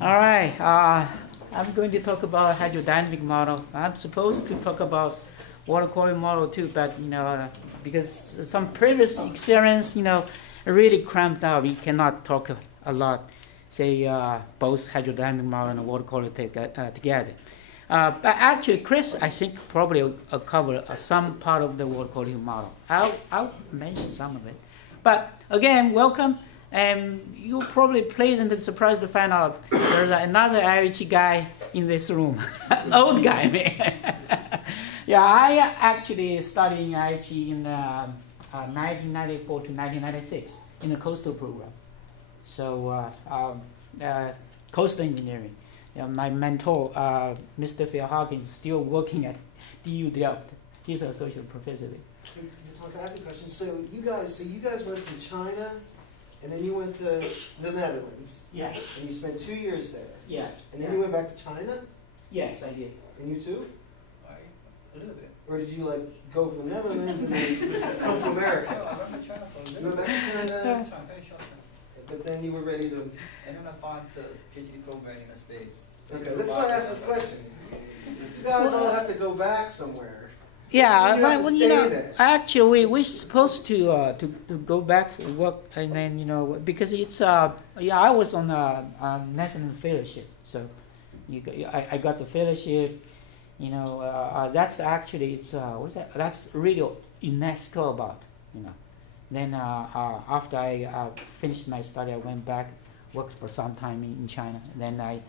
All right. I'm going to talk about hydrodynamic model. I'm supposed to talk about water quality model too, but because some previous experience, really cramped out. We cannot talk a lot. Say both hydrodynamic model and water quality together. But actually, Chris, I think probably will cover some part of the water quality model. I'll mention some of it. But again, welcome. And you're probably pleasantly surprised to find out there's another IHE guy in this room. Old guy, man. Yeah, I actually studied in IHE in 1994 to 1996 in the coastal program. So coastal engineering. My mentor, Mr. Phil Hawkins, is still working at DU Delft. He's an associate professor there. Can I ask you a question? So you guys went from China, and then you went to the Netherlands. Yeah. And you spent 2 years there. Yeah. And then you went back to China? Yes, I did. And you too? A little bit. Or did you go from the Netherlands and then come to America? No, I went to China for a little You went back to China, very short time. but then you were ready to... And then I found a PhD program in the States. Okay, that's why I asked this question. You guys all have to go back somewhere. Yeah, You but have to stay there. actually we're supposed to go back to work, and then because it's I was on a national fellowship, so I got the fellowship. That's actually what's that? That's really UNESCO about. Then after I finished my study, I went back, worked for some time in China. Then I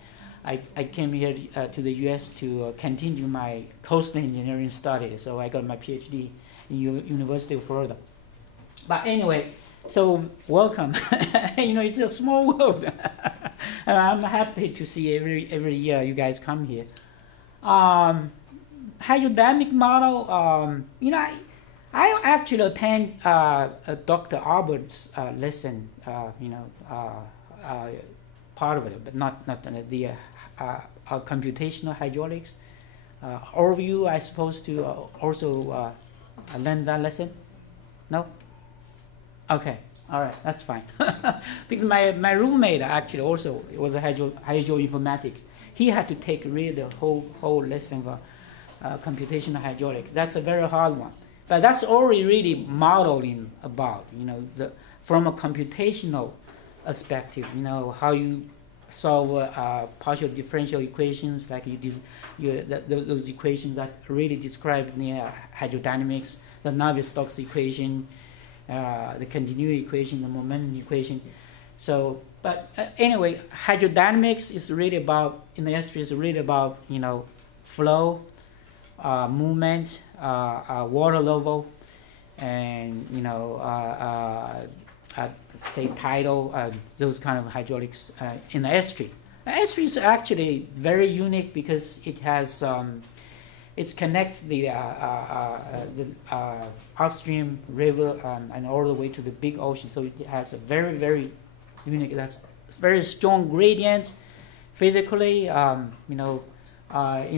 came here to the U.S. to continue my coastal engineering study. So I got my PhD in University of Florida. But anyway, so welcome. It's a small world. I'm happy to see every year you guys come here. Hydrodynamic model. I actually attend Dr. Albert's lesson. Part of it, but not the computational hydraulics overview. I supposed to also learn that lesson. No. Okay. All right. That's fine. Because my roommate actually also was a hydroinformatics. He had to take really the whole lesson for computational hydraulics. That's a very hard one. But that's already really modeling about from a computational perspective, how you solve partial differential equations, like those equations that really describe near hydrodynamics, the Navier-Stokes equation, the continuity equation, the momentum equation. So, but anyway, hydrodynamics is really about, in the industry, is really about flow, movement, water level, and say tidal, those kind of hydraulics in the estuary. The estuary is actually very unique because it has it connects the upstream river and all the way to the big ocean. So it has a very, very unique. That's very strong gradient physically. In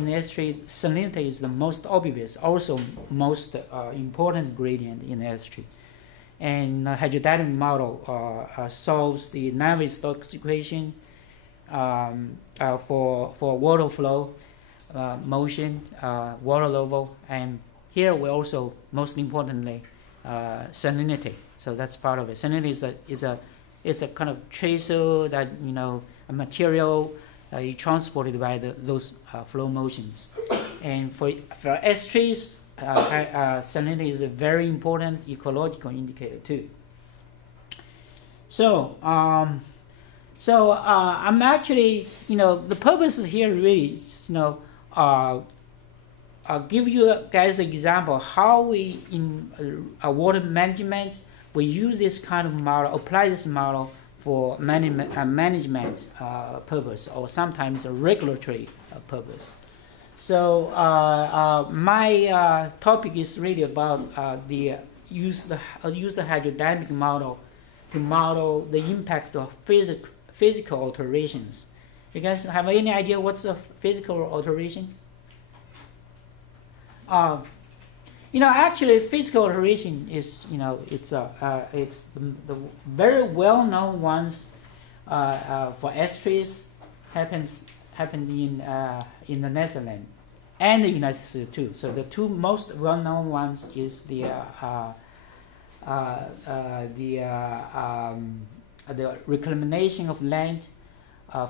the estuary, salinity is the most obvious, also most important gradient in the estuary. And hydrodynamic model solves the Navier-Stokes equation for water flow, motion, water level, and here we also, most importantly, salinity. So that's part of it. Salinity is a kind of tracer that a material is transported by those flow motions. And for estuaries, salinity is a very important ecological indicator too. So, I'm actually, the purpose here really is, I'll give you guys an example how we in water management we use this kind of model, apply this model for management purpose, or sometimes a regulatory purpose. So my topic is really about the use the hydrodynamic model to model the impact of physical alterations. You guys have any idea what's a physical alteration? Actually, physical alteration is it's the very well-known ones for estuaries happened in the Netherlands and the United States too. So the two most well-known ones is the reclamation of land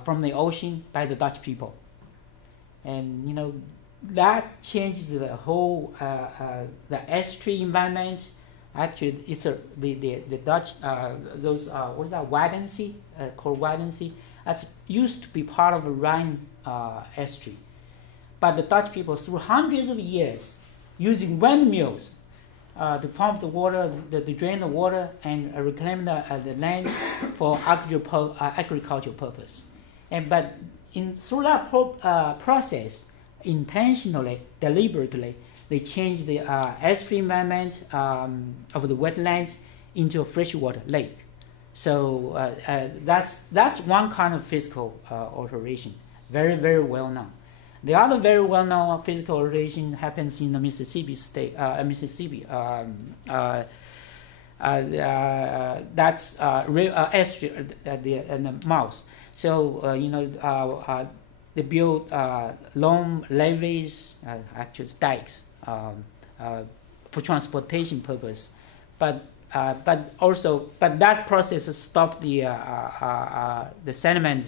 from the ocean by the Dutch people, and you know that changed the whole the estuary environment. Actually, it's the Dutch those what is that, Wadden Sea, called Wadden Sea. That used to be part of the Rhine estuary, but the Dutch people, through hundreds of years, using windmills to pump the water, to drain the water, and reclaim the land for agricultural purpose. But through that process, intentionally, deliberately, they changed the estuary environment of the wetland into a freshwater lake. So that's one kind of physical alteration, very, very well known. The other very well known physical alteration happens in the Mississippi state, Mississippi. That's estuary at the mouth. So you know they build long levees, actually dikes, for transportation purpose, but that process stopped the sediment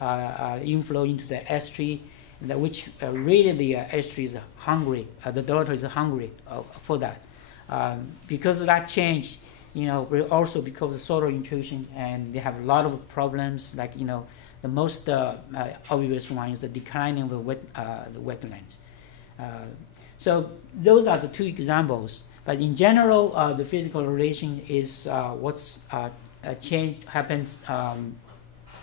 inflow into the estuary, which really the estuary is hungry. The daughter is hungry for that. Because of that change, you know, also because of soil intrusion, and they have a lot of problems. Like, you know, the most obvious one is the declining of the wetlands. So those are the two examples. But in general, the physical relation is what's change happens,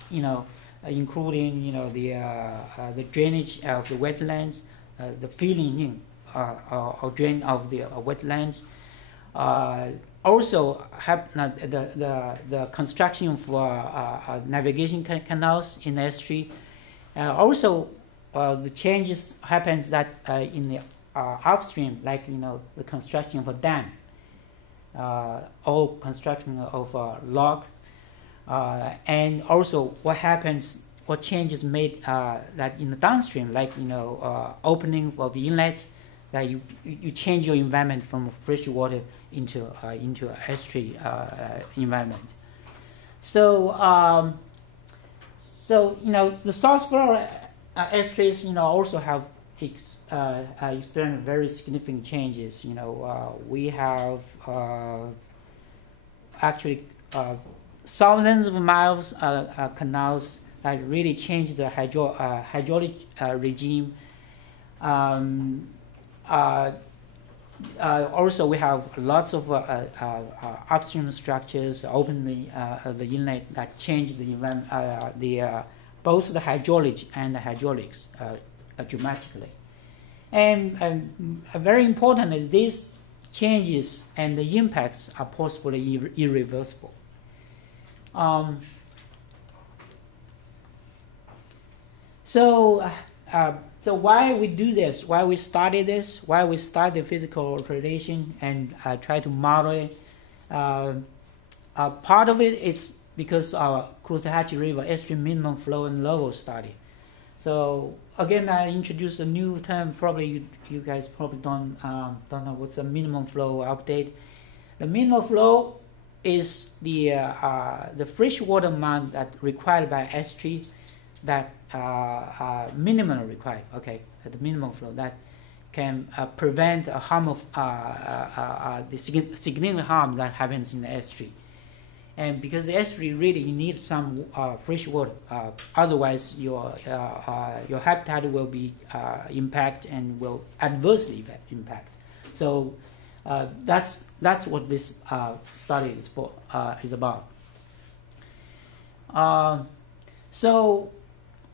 you know, including, you know, the drainage of the wetlands, the filling in or drain of the wetlands. Also, the construction of navigation canals in the estuary. Also, the changes happens that in the upstream, like, you know, the construction of a dam, or construction of a log, and also what changes made that in the downstream, like, you know, opening of the inlet, that you change your environment from fresh water into estuary environment. So you know, the South Florida estuaries, you know, also have experienced very significant changes. You know, we have actually thousands of miles canals that really changed the hydraulic regime. Also, we have lots of upstream structures, openly the inlet, that change the environment, both the hydrology and the hydraulics dramatically. And very important is these changes and the impacts are possibly irreversible. So why we do this, why we study this, why we study physical alteration and try to model it. Part of it is because our Caloosahatchee River estuary minimum flow and level study. So again, I introduced a new term. Probably you guys probably don't know what's a minimum flow update. The minimum flow is the freshwater amount that required by estuary, that minimum required. Okay, at the minimum flow that can prevent a harm of the significant harm that happens in the estuary. And because the estuary really, you need some fresh water, otherwise your habitat will be impacted and will adversely impact. So that's what this study is about. So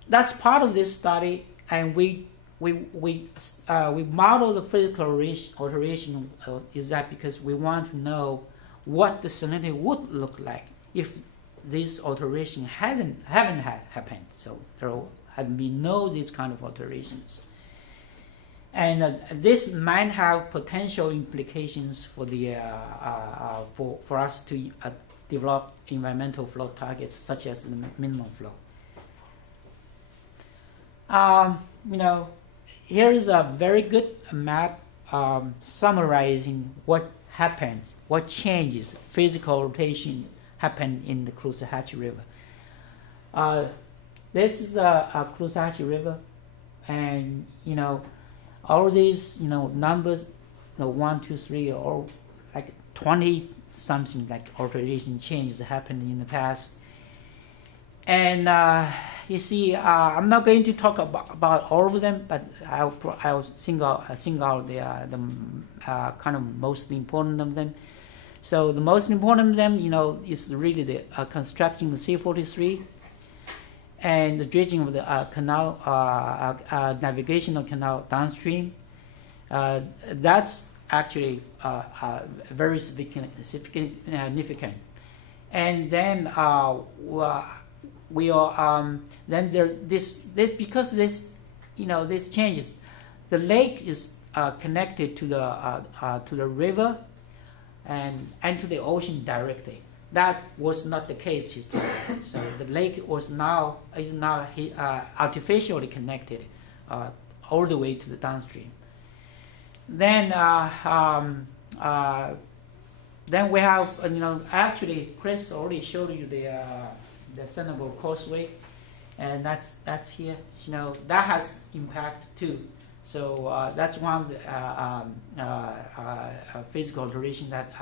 that's part of this study, and we model the physical alteration. Is that because we want to know what the salinity would look like if this alteration haven't happened. So there had been no these kind of alterations, and this might have potential implications for the for us to develop environmental flow targets such as the minimum flow. You know, here is a very good map summarizing what happened, what changes, physical rotation happened in the Caloosahatchee River. This is a Caloosahatchee River, and you know, all these numbers, 1, 2, 3, or like 20 something like alteration changes happened in the past. And you see, I'm not going to talk about all of them, but I'll single out the kind of most important of them. So the most important of them, is really the construction of C-43 and the dredging of the canal, navigational canal downstream. That's actually very significant. And then we are then there because this this changes, the lake is connected to the river and to the ocean directly. That was not the case historically. So the lake is now artificially connected all the way to the downstream. Then we have actually Chris already showed you the Senegal Causeway, and that's here. That has impact too. So that's one of the physical alteration that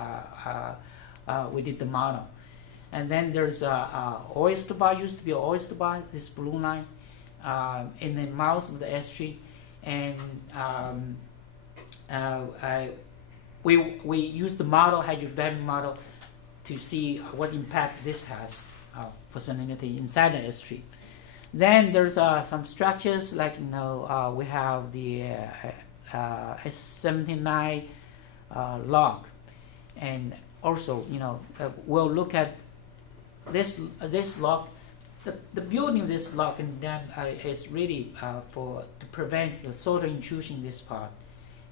we did the model. And then there's oyster bar, used to be an oyster bar, this blue line, in the mouth of the estuary, and we used the model, hydrobaric model, to see what impact this has for salinity inside the estuary. Then there's some structures like we have the S79 log, and also we'll look at this log. The building of this log and dam is really to prevent the soil intrusion in this part,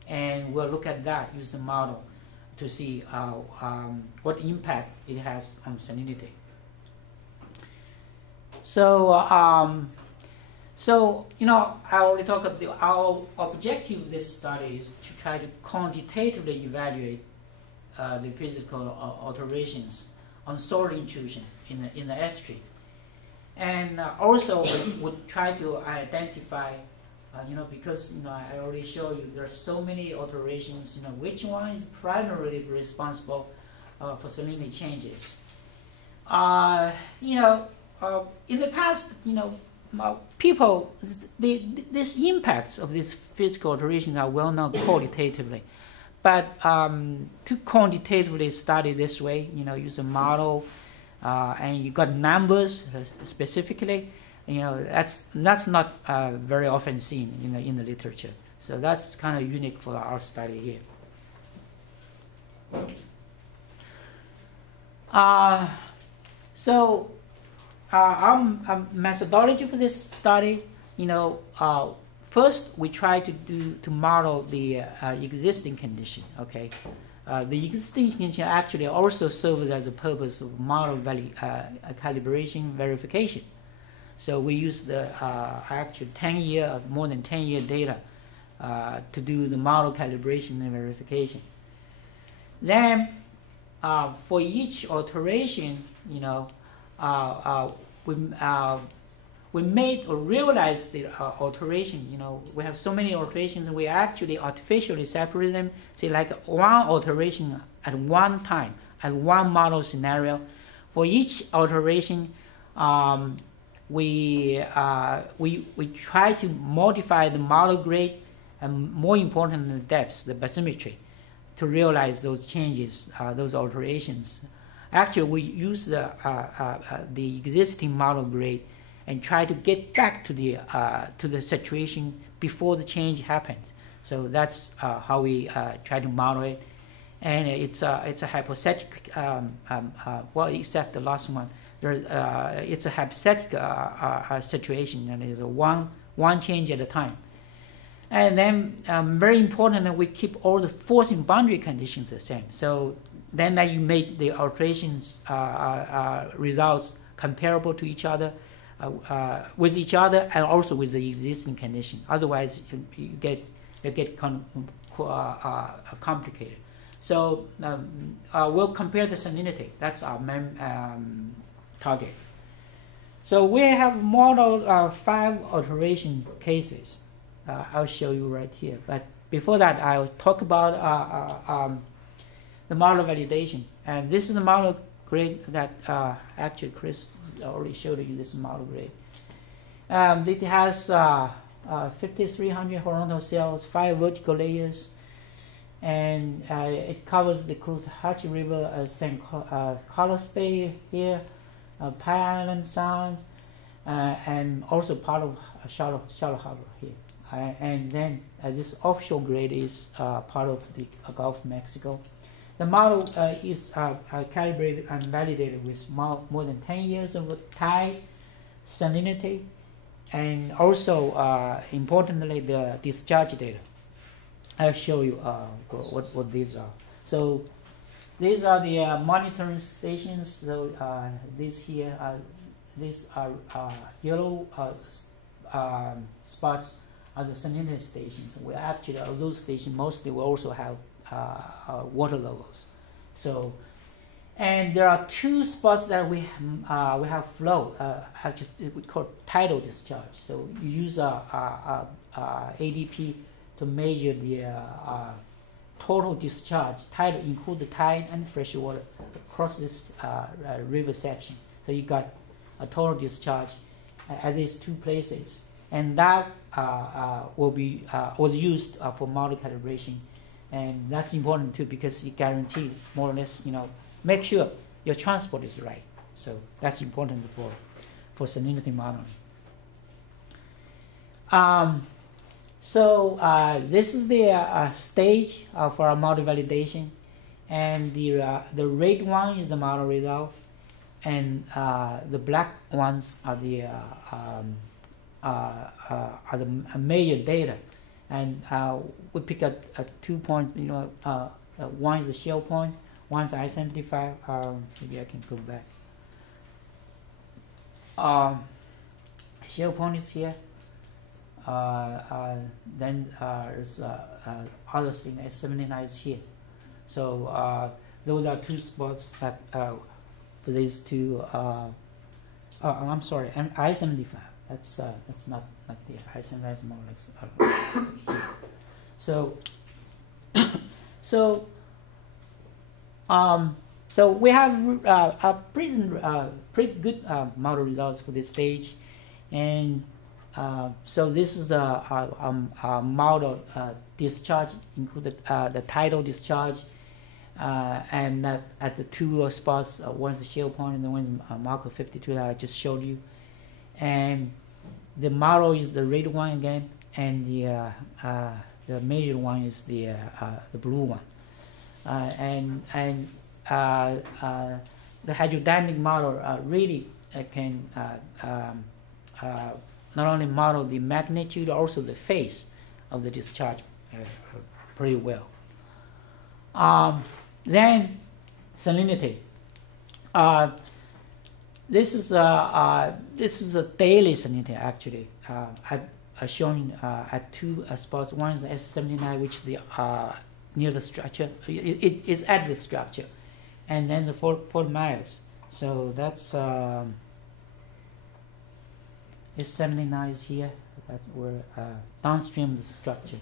and we'll look at that, use the model to see what impact it has on salinity. So, I already talked about our objective of this study is to try to quantitatively evaluate the physical alterations on soil intrusion in the estuary, and also we would try to identify, because I already showed you there are so many alterations. Which one is primarily responsible for salinity changes? In the past, people, these impacts of these physical alterations are well known qualitatively, but to quantitatively study this way, use a model, and you got numbers specifically, that's not very often seen in the literature. So that's kind of unique for our study here. Our methodology for this study, first we try to model the existing condition. Okay, the existing condition actually also serves as a purpose of model value calibration verification. So we use the actual more than 10-year data to do the model calibration and verification. Then for each alteration, we made or realized the alteration. We have so many alterations, and we actually artificially separate them. Say like one alteration at one time, at one model scenario. For each alteration, we try to modify the model grade, and more important than the depth, the bathymetry, to realize those changes, those alterations. Actually, we use the existing model grade and try to get back to the situation before the change happened. So that's how we try to model it, and it's a hypothetic. Well, except the last one, it's a hypothetic situation, and it's one change at a time. And then very important that we keep all the forcing boundary conditions the same. So then that you make the alterations results comparable to each other, with each other and also with the existing condition. Otherwise, you get complicated. So we'll compare the salinity. That's our main target. So we have modeled 5 alteration cases. I'll show you right here. But before that, I'll talk about the model validation. And this is a model grid that actually Chris already showed you this model grid. It has 5,300 horizontal cells, 5 vertical layers, and it covers the Cruz River, St. Carlos Bay here, Pie Island Sound, and also part of Charlotte Harbor here. And then this offshore grid is part of the Gulf of Mexico. The model is calibrated and validated with more than 10 years of tide, salinity, and also importantly the discharge data. I'll show you what these are. So these are the monitoring stations. So these are yellow spots are the salinity stations. We actually those stations mostly will also have water levels. So, and there are 2 spots that we have flow. Actually, we call tidal discharge. So you use ADP to measure the total discharge. Tidal include the tide and fresh water across this river section. So you got a total discharge at these 2 places, and that was used for model calibration. And that's important too because it guarantees more or less, make sure your transport is right. So that's important for salinity modeling. So this is the stage for our model validation, and the red one is the model result, and the black ones are the major data. And we pick up 2 points. One is the shell point, one is I-75. Maybe I can go back. Shell point is here. Then there's other thing. S79 is here. So those are 2 spots that for these 2. I'm sorry, I-75. That's not the I-75 is more like so we have pretty good model results for this stage, and so this is the model discharge, included the tidal discharge, and at the 2 spots, one's the shell point and the one's marker 52 that I just showed you, and the model is the red one again, and the major one is the blue one, and the hydrodynamic model really can not only model the magnitude, also the phase of the discharge pretty well. Then salinity. This is a daily salinity actually. Shown at 2 spots. One is the S79, which is the near the structure. It is at the structure, and then the 4 miles. So that's S79 is here. That we're downstream of the structure.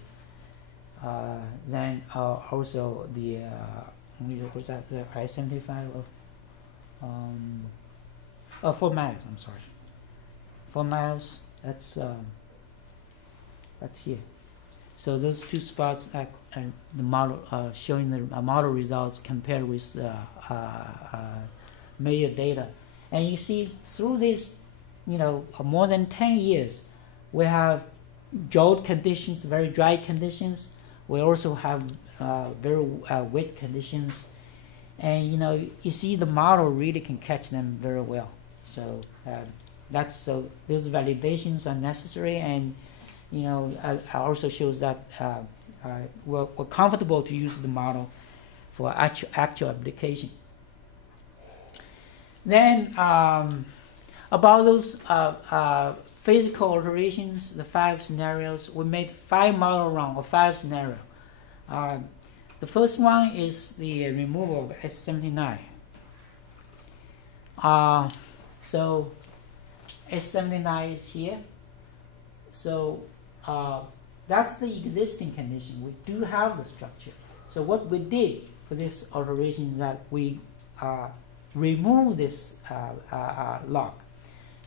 Then also the was that the I-75 of 4 miles. I'm sorry, 4 miles. That's here. So those 2 spots and the model showing the model results compared with the major data, and you see through this, more than 10 years, we have drought conditions, very dry conditions. We also have very wet conditions, and you see the model really can catch them very well. So those validations are necessary, and also shows that we're comfortable to use the model for actual application. Then about those physical alterations, the 5 scenarios, we made 5 model run or 5 scenario. The first one is the removal of S79. So S79 is here. So that's the existing condition. We do have the structure. So what we did for this alteration is that we remove this log.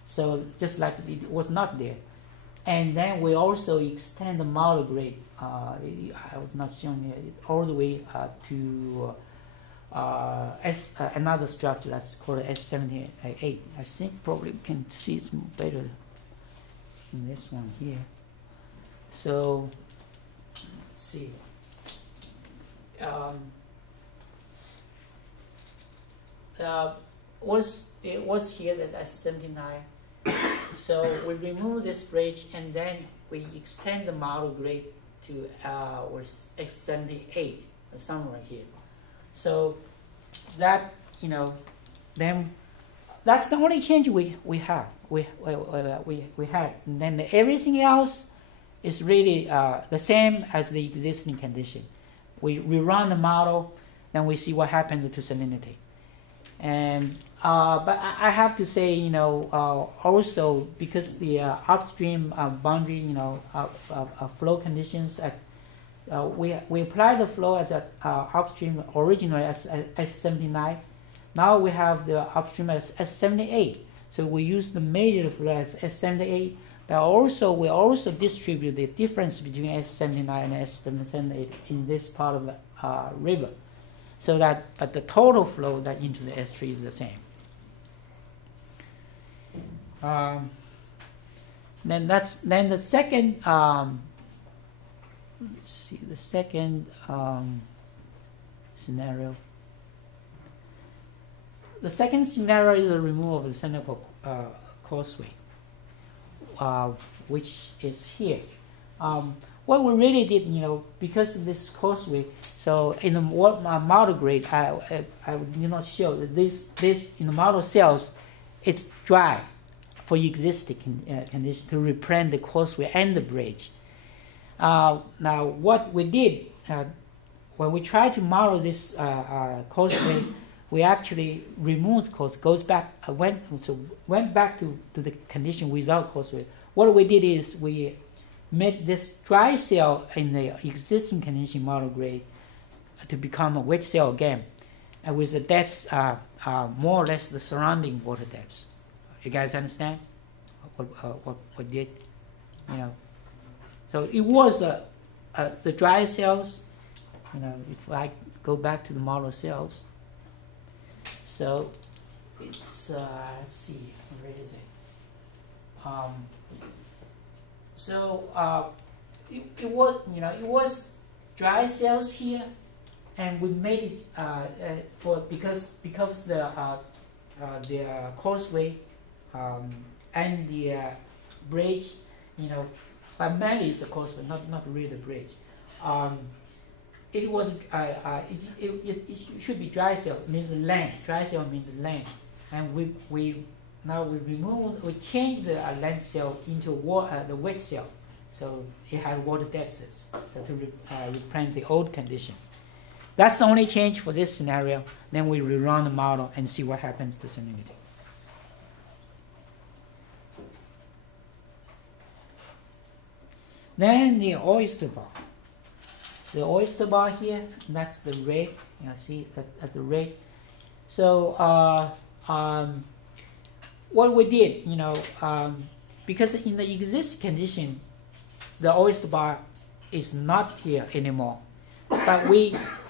So just like it was not there. And then we also extend the model grade. I was not showing it all the way to another structure that's called S78. I think probably you can see it's better in this one here. So let's see. It was here that S79. So we remove this bridge and then we extend the model grade to X78 somewhere here. So that, you know, then that's the only change we have. We had, and then everything else is really the same as the existing condition. We run the model, then we see what happens to salinity. And but I have to say, you know, also because the upstream boundary, you know, flow conditions at we apply the flow at the upstream originally as S79. Now we have the upstream as S78. So we use the major flow as S78, but also we also distribute the difference between S79 and S78 in this part of the river, so that but the total flow that into the S3 is the same. Then the second. Let's see the second scenario. The second scenario is the removal of the Senegal causeway, which is here. What we really did, you know, because of this causeway, so in the model grade, I will not show that this in the model cells, it's dry for existing condition to reprint the causeway and the bridge. Now, what we did when we tried to model this causeway, we actually removed causeway, went back to the condition without causeway. What we did is we made this dry cell in the existing condition model grade to become a wet cell again, and with the depths more or less the surrounding water depths. You guys understand what we did? You know. So it was the dry cells, you know, if I go back to the model cells. So it's, let's see, where is it? It was, you know, it was dry cells here, and we made it because the causeway and the bridge, you know, but mainly it's the causeway, not really the bridge. It was it should be dry cell, means land. Dry cell means land, and we changed the land cell into the wet cell, so it had water depths, so to reprint the old condition. That's the only change for this scenario. Then we rerun the model and see what happens to salinity. Then the oyster bar. The oyster bar here, that's the red. You know, see at the red. So what we did, you know, because in the existing condition, the oyster bar is not here anymore. But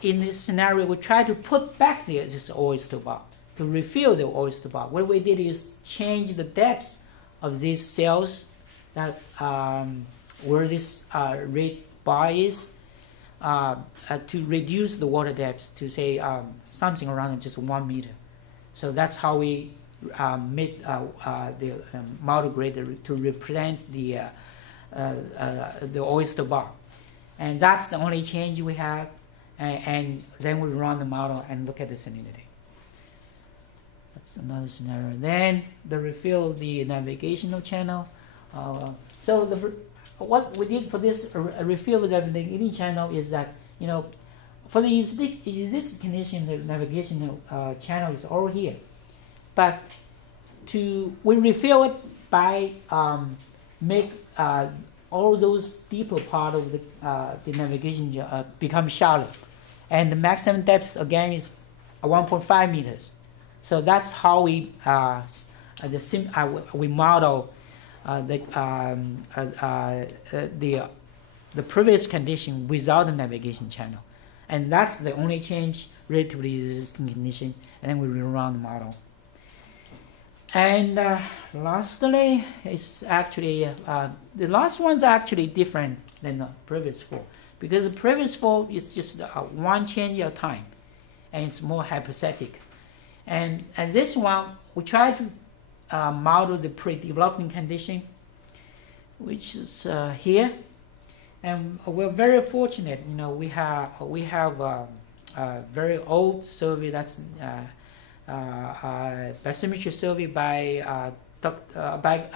in this scenario, we try to put back this oyster bar to refill the oyster bar. What we did is change the depths of these cells that where this red bar is to reduce the water depth to say something around just 1 meter. So that's how we made the model grade to represent the oyster bar. And that's the only change we have. And then we run the model and look at the salinity. That's another scenario. Then the refill the navigational channel. So what we did for this refill the navigating channel is that, you know, for the existing condition, the navigational channel is all here, but we refill it by make all those deeper part of the navigation become shallow, and the maximum depth again is 1.5 meters. So that's how we we model the previous condition without the navigation channel, and that's the only change relative to the existing condition. And then we rerun the model. And lastly, it's actually the last one's actually different than the previous four, because the previous four is just one change at a time, and it's more hypothetic. And this one, we try to model the pre-developing condition, which is here. And we're very fortunate, you know, we have a very old survey, that's bathymetry survey by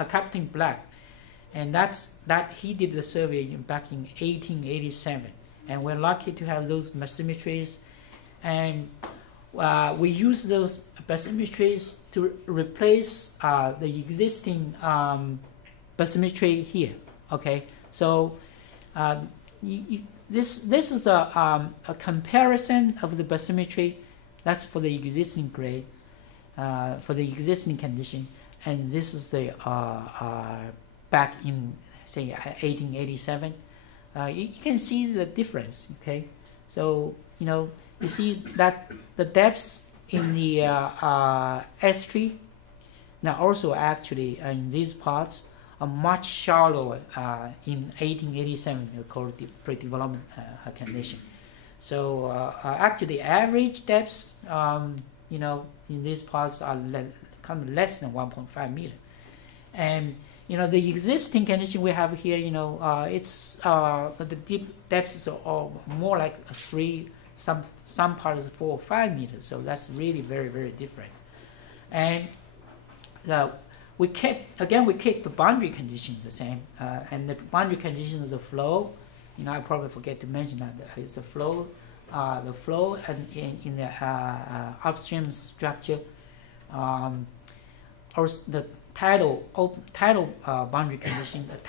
Captain Black, and that he did the survey back in 1887, and we're lucky to have those bathymetries, and we use those bathymetries to replace the existing bathymetry here. Okay, so this is a comparison of the bathymetry. That's for the existing grade, for the existing condition, and this is the back in say 1887. You can see the difference. Okay, so you know, you see that the depths in the S3 now also actually in these parts are much shallower in 1887 according to pre-development condition. So actually, average depths, you know, in these parts are kind of less than 1.5 meter, and you know the existing condition we have here, you know, it's the deep depths are more like 3, some parts 4 or 5 meters. So that's really very, very different. And we kept the boundary conditions the same, and the boundary conditions of flow. You know, I probably forget to mention that it's a flow, the flow and in the upstream structure, or the tidal boundary condition, the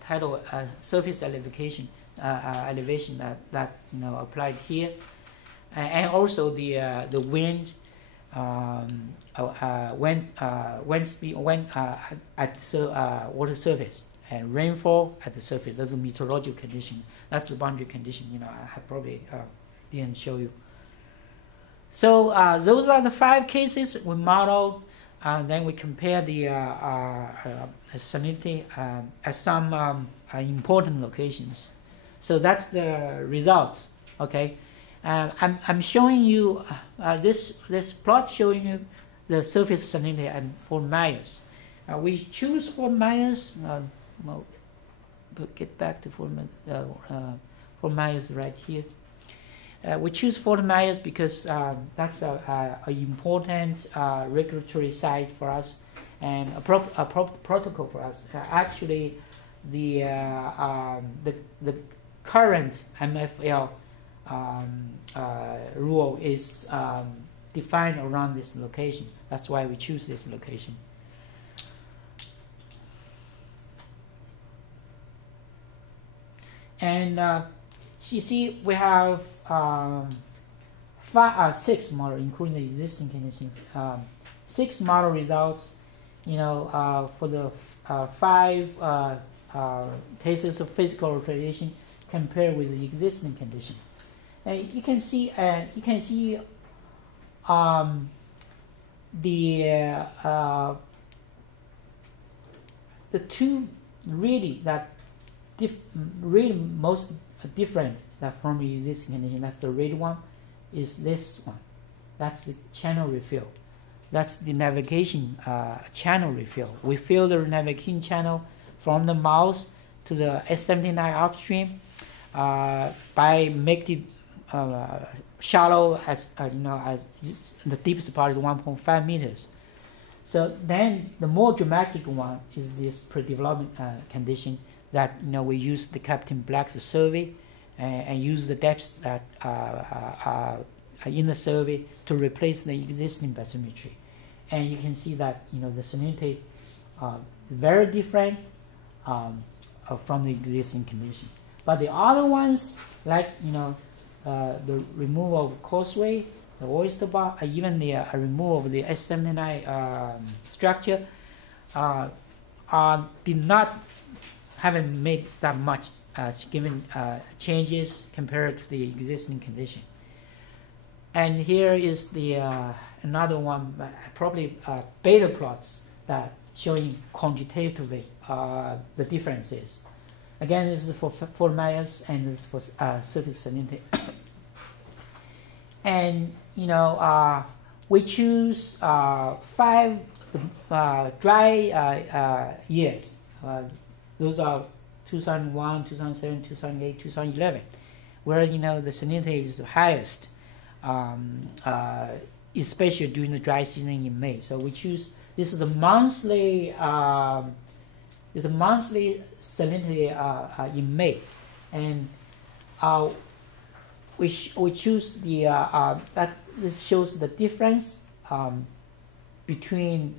tidal surface elevation that you know applied here, and also the wind. Wind speed at water surface, and rainfall at the surface. That's a meteorological condition. That's the boundary condition. You know, I probably didn't show you. So those are the 5 cases we modeled. Then we compare the salinity at some important locations. So that's the results. Okay, I'm showing you this plot showing you the surface salinity at Fort Myers. We choose Fort Myers. Well, but get back to Fort Myers right here. We choose Fort Myers because that's a important regulatory site for us, and a protocol for us. Actually, the current MFL rule is defined around this location. That's why we choose this location. And you see, we have 6 models, including the existing condition. 6 model results. You know, for the 5 cases of physical radiation compared with the existing condition. And you can see the two really that really most different that from the existing condition. That's the red one, is this one. That's the channel refill. That's the navigation channel refill. We fill the navigation channel from the mouth to the S79 upstream by making shallow as you know, as the deepest part is 1.5 meters. So then the more dramatic one is this pre-development condition that we use the Captain Black's survey and use the depths that are in the survey to replace the existing bathymetry. And you can see that the salinity is very different from the existing condition. But the other ones, like the removal of causeway, the oyster bar, even the removal of the S79 structure, haven't made that much significant changes compared to the existing condition. And here is the another one, probably beta plots that showing quantitatively the differences. Again, this is for Fort Myers and this is for surface salinity. And we choose 5 dry years. Those are 2001, 2007, 2008, 2011, where the salinity is highest, especially during the dry season in May. So we choose this is a monthly salinity in May, and we choose the that this shows the difference between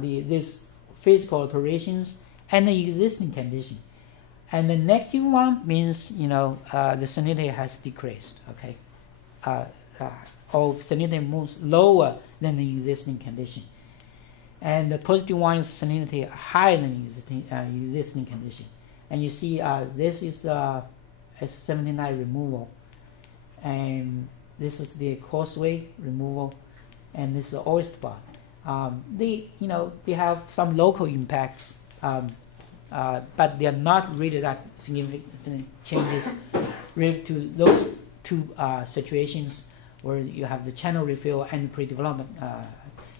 these physical alterations and the existing condition. And the negative one means the salinity has decreased. Okay, or salinity moves lower than the existing condition. And the positive one is salinity higher than existing condition. And you see this is S79 removal, and this is the causeway removal, and this is the oyster bar. They have some local impacts, but they are not really that significant changes related to those two situations where you have the channel refill and pre-development.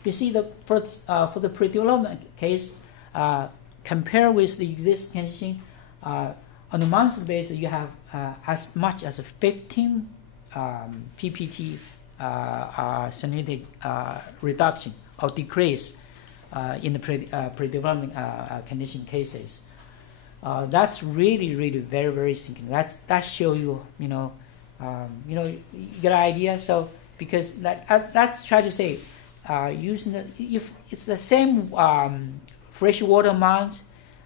You see for the pre-development case, compare with the existing condition, on a monthly basis you have as much as 15 ppt salinity reduction or decrease in the pre-development condition cases. That's really very significant. That shows you you get an idea. So because that's try to say using if it's the same freshwater amount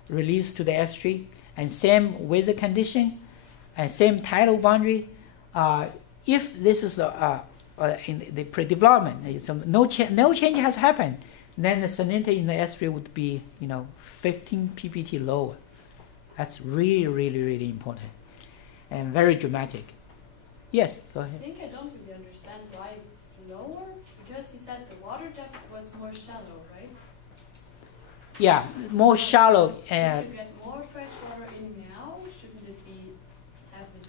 released to the estuary and same weather condition and same tidal boundary, if this is in the pre-development, so no change has happened, then the salinity in the estuary would be 15 ppt lower. That's really important and very dramatic. Yes, go ahead. I think I don't really understand why it's lower, because you said the water depth was more shallow, right? Yeah, more shallow. If you get more fresh water in now, shouldn't it be have been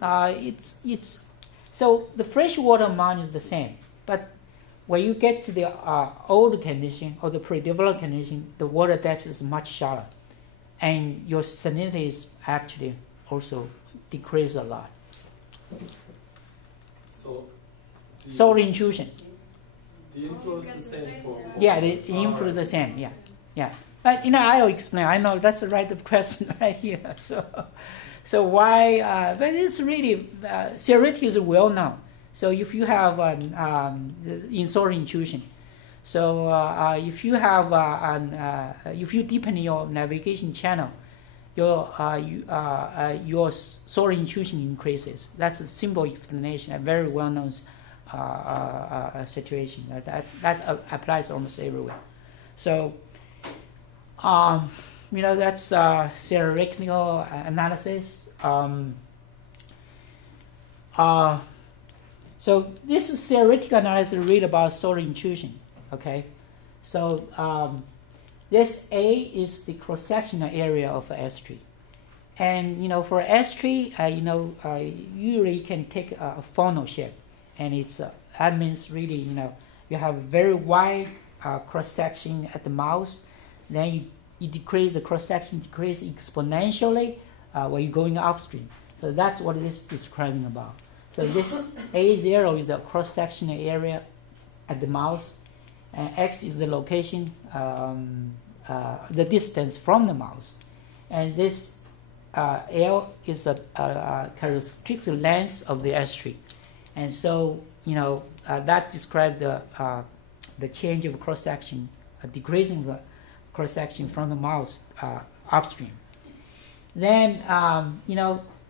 higher? It's so the freshwater amount is the same, but when you get to the old condition or the pre-developed condition, the water depth is much shallower, and your salinity is actually also decrease a lot. So soil intrusion. the inflow is the same for Yeah, the inflow is the same. Yeah. But I'll explain. I know that's the right question right here. So why? But it's really theoretically is well known. So if you have in soil intrusion, so if you have if you deepen your navigation channel, your soil intrusion increases. That's a simple explanation, a very well-known situation that applies almost everywhere. So that's theoretical analysis. So this is theoretical analysis really about soil intrusion. Okay, so this A is the cross-sectional area of an estuary, and for estuary, usually you can take a funnel shape, and it's that means really you have very wide cross-section at the mouth, then you decrease the cross-section exponentially when you're going upstream. So that's what it is describing about. So this A0 is the cross-sectional area at the mouth, and X is the location, the distance from the mouth, and this L is a characteristic length of the estuary, and so that describes the change of cross section, decreasing the cross section from the mouth upstream. Then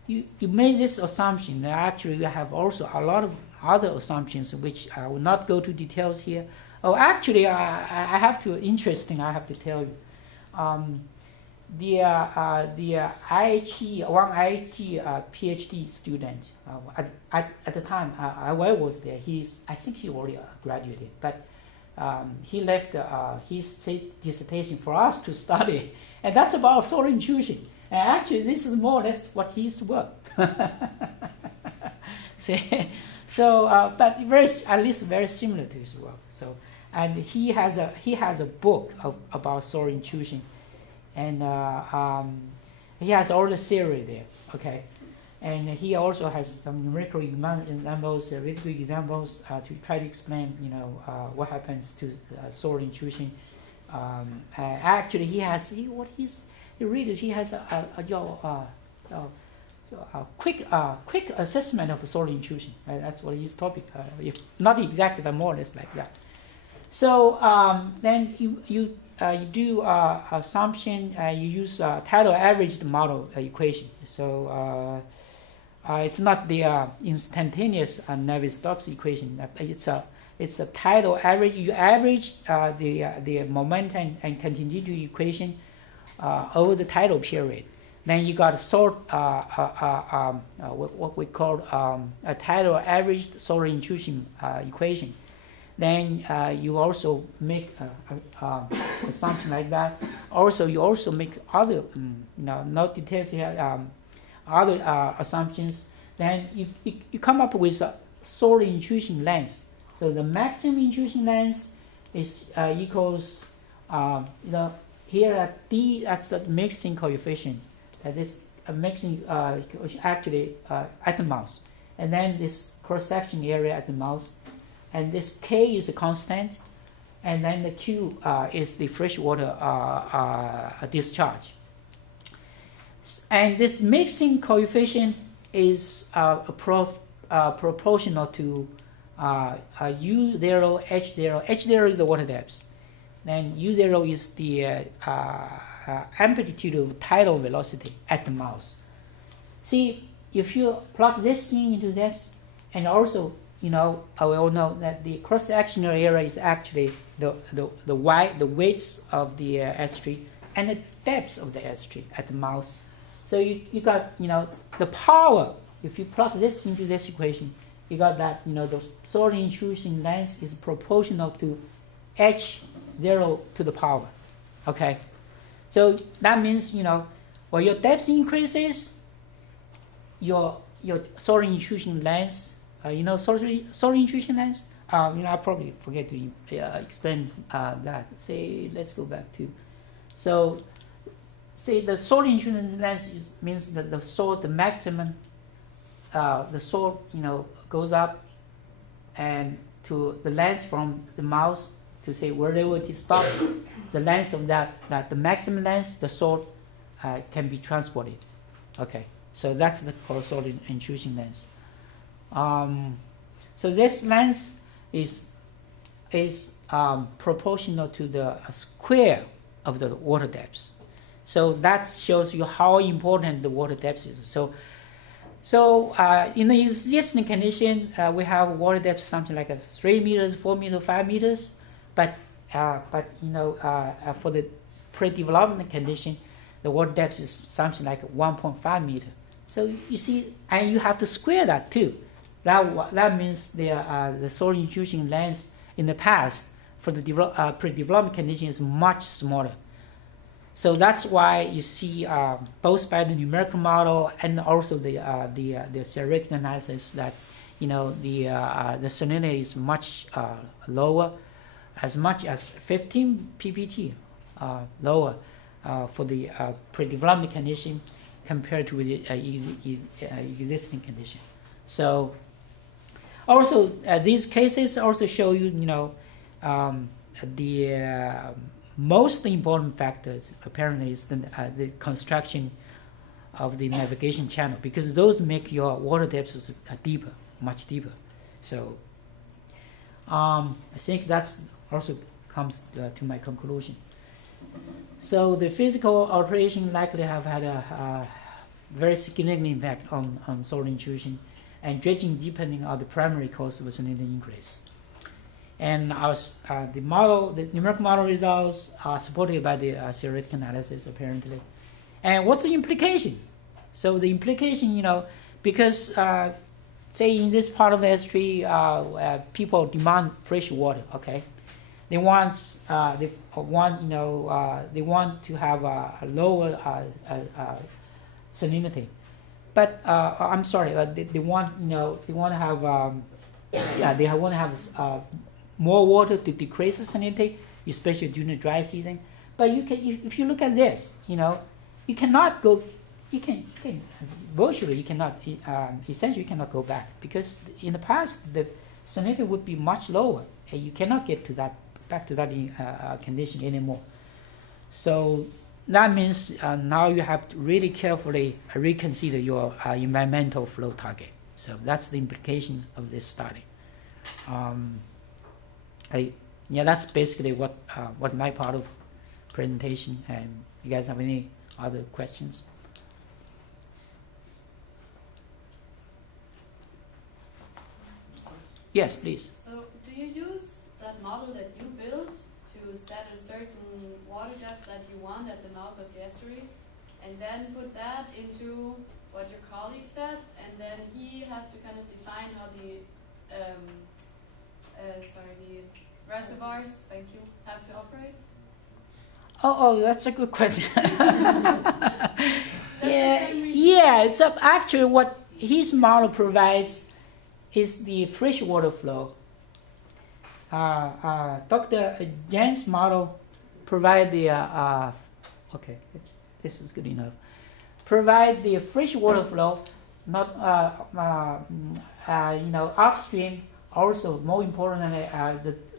you made this assumption. That actually, you have also a lot of other assumptions, which I will not go to details here. Oh, actually, I have to tell you. The IHE, one IHE PhD student, at the time I was there, I think he already graduated, but he left his dissertation for us to study, and that's about solar intrusion. And actually, this is more or less what his work. So, but at least very similar to his work. So, and he has a book about solar intrusion, and he has all the theory there. Okay, and he also has some numerical examples, theoretical examples to try to explain, what happens to solar intrusion. Actually, he has a quick assessment of solar intrusion. Right? That's what his topic. If not exactly, but more or less like that. So then you do assumption. You use tidal averaged model equation. So it's not the instantaneous Navier-Stokes equation. It's a tidal average. You average the momentum and continuity equation over the tidal period. Then you got what we call a tidal averaged solar intrusion equation. Then you also make assumption like that. Also, you also make other, no details here, other assumptions. Then you come up with a solar intrusion length. So the maximum intrusion length is equals, here at D, that's a mixing coefficient. That is a mixing actually at the mouth, and then this cross-section area at the mouth, and this K is a constant, and then the Q is the freshwater discharge. And this mixing coefficient is proportional to U0, H0. H0 is the water depth. Then U0 is the amplitude of tidal velocity at the mouth. See, if you plug this thing into this, and also, we all know that the cross-sectional area is actually the width of the estuary and the depth of the estuary at the mouth. So you got, the power. If you plug this into this equation, you got that, the solar intrusion length is proportional to H0 to the power. Okay. So that means, when your depth increases, your solar intrusion length, solar intrusion length, I probably forget to explain that. Say, let's go back to, so say the solar intrusion length means that the maximum, the solar, goes up and to the length from the mouth to say wherever it stops, the length of that the maximum length, the solar can be transported. Okay, so that's the solar intrusion length. So this length is proportional to the square of the water depth. So that shows you how important the water depth is. So in the existing condition, we have water depth something like 3 meters, 4 meters, 5 meters. But for the pre-development condition, the water depth is something like 1.5 meter. So you see, and you have to square that too. That means the solar intrusion length in the past for the pre-development condition is much smaller. So that's why you see both by the numerical model and also the theoretical analysis that the salinity is much lower, as much as 15 ppt lower for the pre-development condition compared to the existing condition. So Also, these cases also show you, the most important factors apparently is the construction of the navigation channel, because those make your water depths deeper, much deeper. So I think that's also comes to my conclusion. So the physical alteration likely have had a very significant impact on soil intrusion, and dredging deepening are the primary cause of salinity increase. And the numerical model results are supported by the theoretical analysis apparently. And what's the implication? So the implication, because say in this part of the estuary, people demand fresh water. Okay, they want to have a lower salinity. But I'm sorry, they want to have they want to have more water to decrease the salinity, especially during the dry season. But if you look at this, you cannot go. You can virtually you cannot essentially you cannot go back, because in the past the salinity would be much lower, and you cannot get to that back to that condition anymore. So that means now you have to really carefully reconsider your environmental flow target. So that's the implication of this study. That's basically what my part of presentation. And you guys have any other questions? Yes, please. So, do you use that model that you built to set a certain water depth that you want at the mouth of the estuary, and then put that into what your colleague said, and then he has to kind of define how the reservoirs, thank you, have to operate? Oh, that's a good question. Yeah. It's actually what his model provides is the freshwater flow. Dr. Jan's model provide the okay, this is good enough. Provide the freshwater flow, not upstream. Also, more importantly,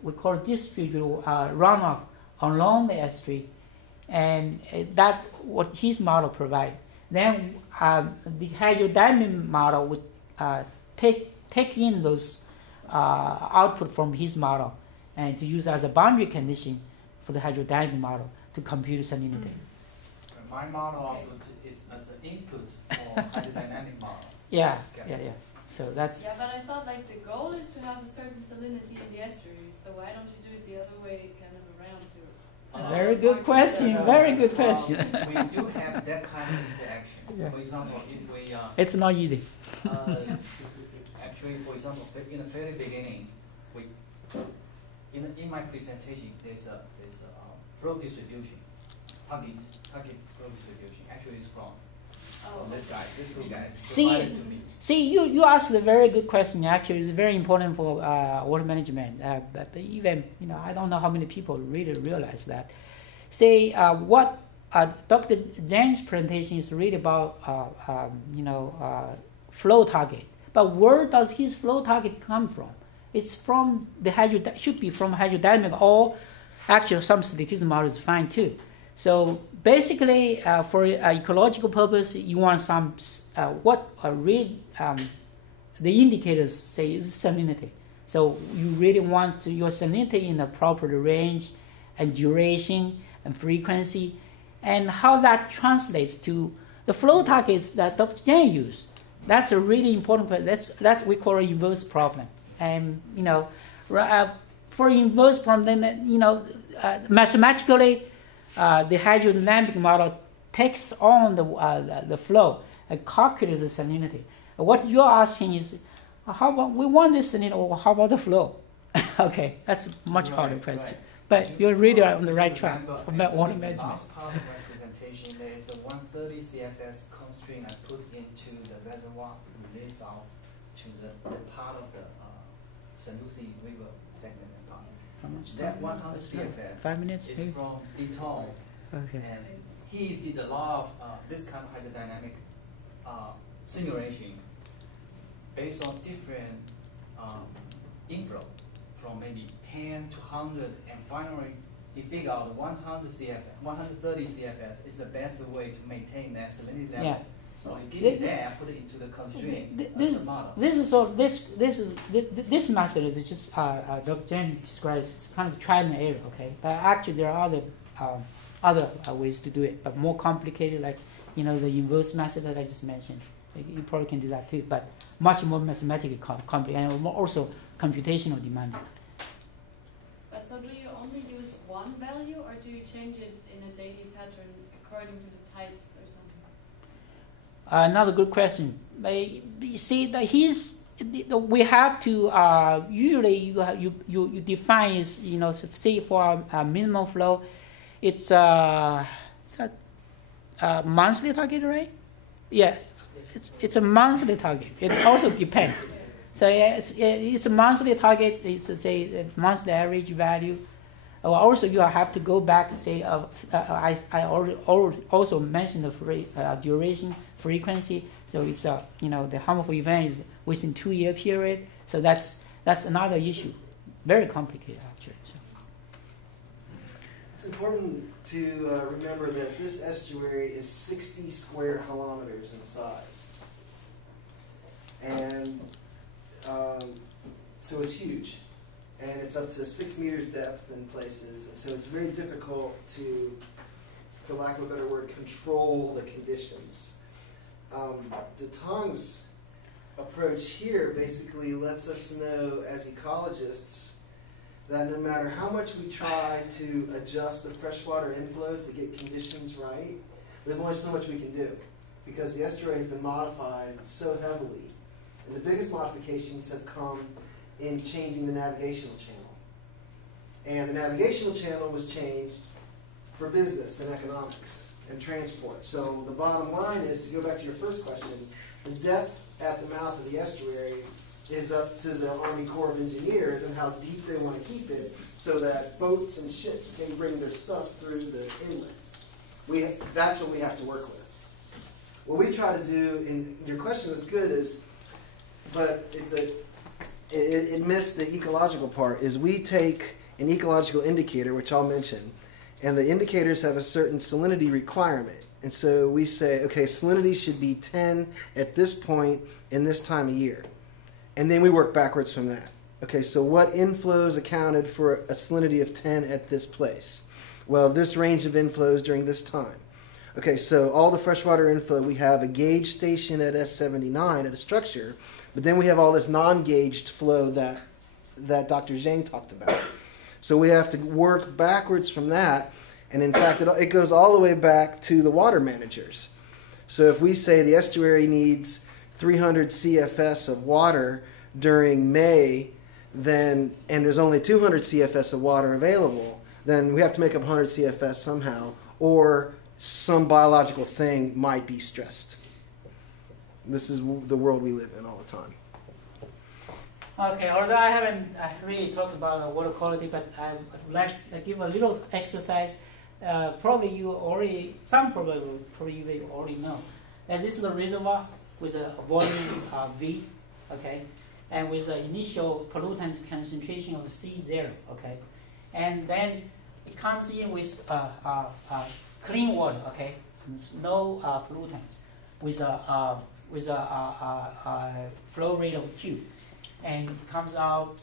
we call distributed runoff along the estuary, and that what his model provide. Then the hydrodynamic model would take in those output from his model and to use as a boundary condition for the hydrodynamic model to compute salinity. My model output is as an input for hydrodynamic model. Yeah. So that's. Yeah, but I thought like the goal is to have a certain salinity in the estuary. So why don't you do it the other way, kind of around to? Very good question. Very good question. We do have that kind of interaction. Yeah. For example, if we it's not easy. actually, for example, in the very beginning, in my presentation, there's a flow distribution, target flow distribution. Actually, it's from this two guys provided to me. See, you asked a very good question. Actually, it's very important for water management. But even I don't know how many people really realize that. Say what Dr. James' presentation is really about, flow target. But where does his flow target come from? It's from the should be from hydrodynamic, or actually some statistical model is fine too. So basically, for ecological purpose, you want some the indicators say is salinity. So you really want your salinity in the proper range and duration and frequency, and how that translates to the flow targets that Dr. Jan used. That's a really important question. That's we call an inverse problem. And for inverse problem, mathematically, the hydrodynamic model takes on the flow and calculates the salinity. What you're asking is, how about we want this salinity, or how about the flow? Okay, that's a much harder question. But you're really on the right track for water management. Last part of my presentation, there is a 130 CFS constraint I put into the reservoir to release out to the part of the St. Lucie River segment part. How much That time? 100 CFS 5 minutes, is maybe? from Detong. Okay. And he did a lot of this kind of hydrodynamic simulation based on different inflow from maybe 10 to 100, and finally he figured out 100 CFS, 130 CFS is the best way to maintain that salinity level. Yeah. So he give it there, put it into the constraint as a model. This method is just Dr. Chen describes. It's kind of trial and error, okay. But actually, there are other ways to do it, but more complicated, like the inverse method that I just mentioned. You probably can do that too, but much more mathematically complicated and also computational demanding. But so do you only use one value, or do you change it in a daily pattern according to the tides or something? Another good question. You see, we have to usually you define is say for a minimum flow, it's a monthly target, right? Yeah, it's a monthly target. It also depends. So it's a monthly target. It's say monthly average value. Also, you have to go back. Say, I also mentioned the duration, frequency. So it's the harmful event is within 2-year period. So that's another issue, very complicated actually. So. It's important to remember that this estuary is 60 square kilometers in size, and so it's huge. And it's up to 6 meters depth in places, and so it's very difficult to, for lack of a better word, control the conditions. Detong's approach here basically lets us know as ecologists that no matter how much we try to adjust the freshwater inflow to get conditions right, there's only so much we can do because the estuary has been modified so heavily. And the biggest modifications have come in changing the navigational channel. And the navigational channel was changed for business and economics and transport. So the bottom line is, to go back to your first question, the depth at the mouth of the estuary is up to the Army Corps of Engineers and how deep they want to keep it so that boats and ships can bring their stuff through the inlet. That's what we have to work with. What we try to do, and your question was good, but it missed the ecological part, is we take an ecological indicator, which I'll mention, and the indicators have a certain salinity requirement. And so we say, okay, salinity should be 10 at this point in this time of year. And then we work backwards from that. Okay, so what inflows accounted for a salinity of 10 at this place? Well, this range of inflows during this time. Okay, so all the freshwater inflow, we have a gauge station at S79 at a structure, but then we have all this non-gauged flow that Dr. Zhang talked about. So we have to work backwards from that, and in fact, it goes all the way back to the water managers. So if we say the estuary needs 300 CFS of water during May, and there's only 200 CFS of water available, then we have to make up 100 CFS somehow, or some biological thing might be stressed. This is the world we live in all the time. Okay, although I haven't really talked about water quality, but I would like to give a little exercise. Probably you already already know. And this is a reservoir with a volume V, okay, and with an initial pollutant concentration of C0, okay, and then it comes in with clean water, okay, no pollutants, with a flow rate of Q, and it comes out,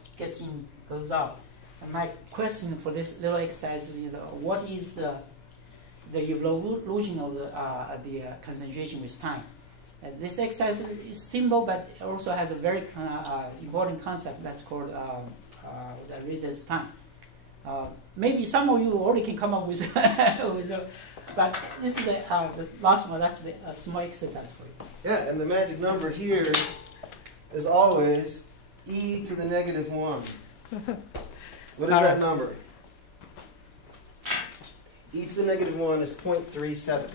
goes out. And my question for this little exercise is, what is the evolution of the concentration with time? This exercise is simple, but it also has a very important concept that's called the resistance time. Maybe some of you already can come up with, but this is the last one. That's the small exercise for you. Yeah, and the magic number here is always e to the negative 1. What is that number? E to the negative 1 is 0.37.